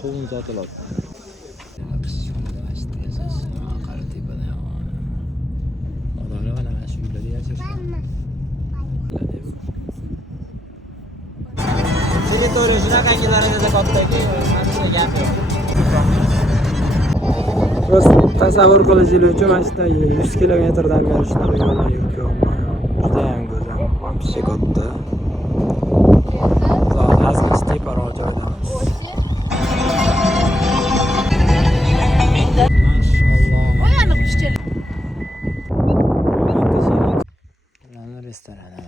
qovun sotiladi. Odamlar mana shu uylarda yashashgan. Territoriya shunaqangilarida kattaki, mana gap yo'q. Biz tasavvur qilishingiz uchun mana shu 100 kilometrdan beri shunaqa yo'llar yuribman. Juda ham go'zal, вообще katta. Hozir teparoq joydamiz. Maşallah. Ayağını kuşçeli. Buranın restoranı.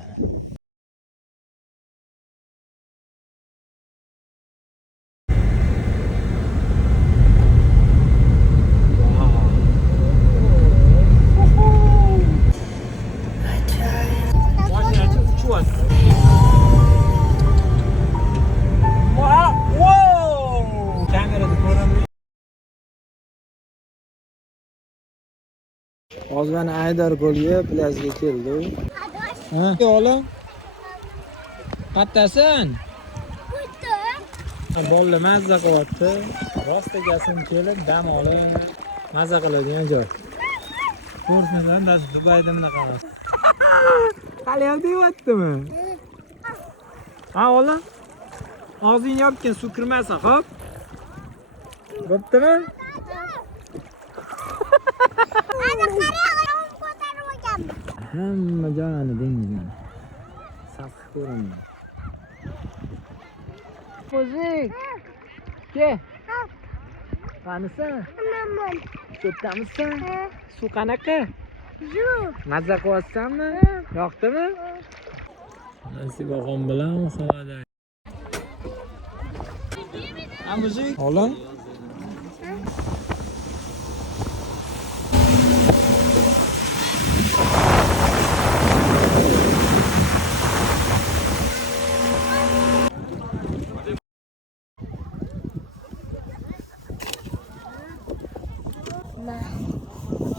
Hozir mana Aydar ko'lga plyajga keldik. Ha, o'g'lim. Qattasan? Bolalar mazza qilyapti. Rost egasim kelib dam olib mazza qiladigan joy. Ko'rsanglar, biz Dubayda bunaqa emas. Qalay deyaptimi? Ha, o'g'lim. Og'zingni yopgin, suv kirmasa, xo'p? Bo'ptimi? Hamma joyini dengizdan. Sathi ko'raman. Muzik. Ke? Qanisan? Tamam. Ketamisan? Suv qanaqa? Yo'q. Mazza qilyapsanmi? Yoqdimi? Nasibaxon bilan havada. Ha, muzik. O'g'lim.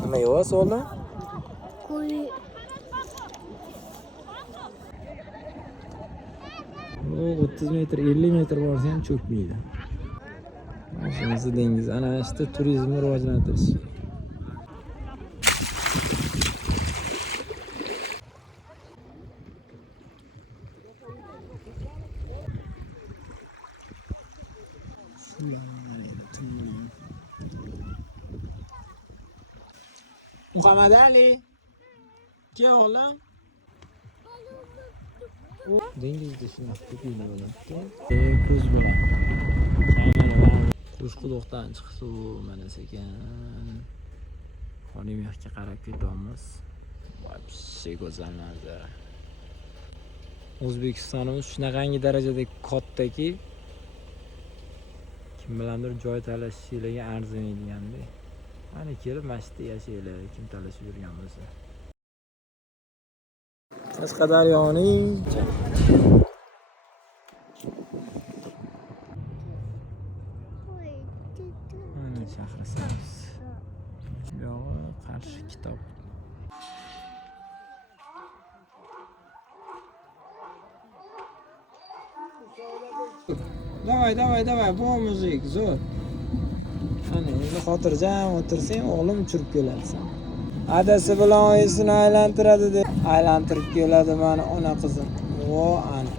Nima yeyapsiz o'g'lim? Qo'y. O 30 metr, 50 metr borsa ham cho'kmaydi. Shunisi dengiz, ana ishda turizmni rivojlantirish. Muhammad Ali. Ke o'g'lim? Dengizda shunaqa ko'paydi bo'lyapti. Kuz bilan. Qo'shquduqdan chiqib suv mana sekin. Qo'limga qarab ketyapmiz. Вообще go'zal manzara. O'zbekistonimiz shunaqangi darajada kattaki, kim bilandir joy talashishlarga arzimaydigandek. Mana kelib masjidda yashaylar, kim talashib yurgan bo'lsa. Qashqadaryoning mana Shahrisabz. Buyog'i Qarshi Kitob. Давай, bu muzik zo'r. Ana endi xotirjam o'tirsang, o'g'lim uchirib keladi. Adasi bilan oyisini aylantiradi deb aylantirib keladi mana ona qizim. Vo ana.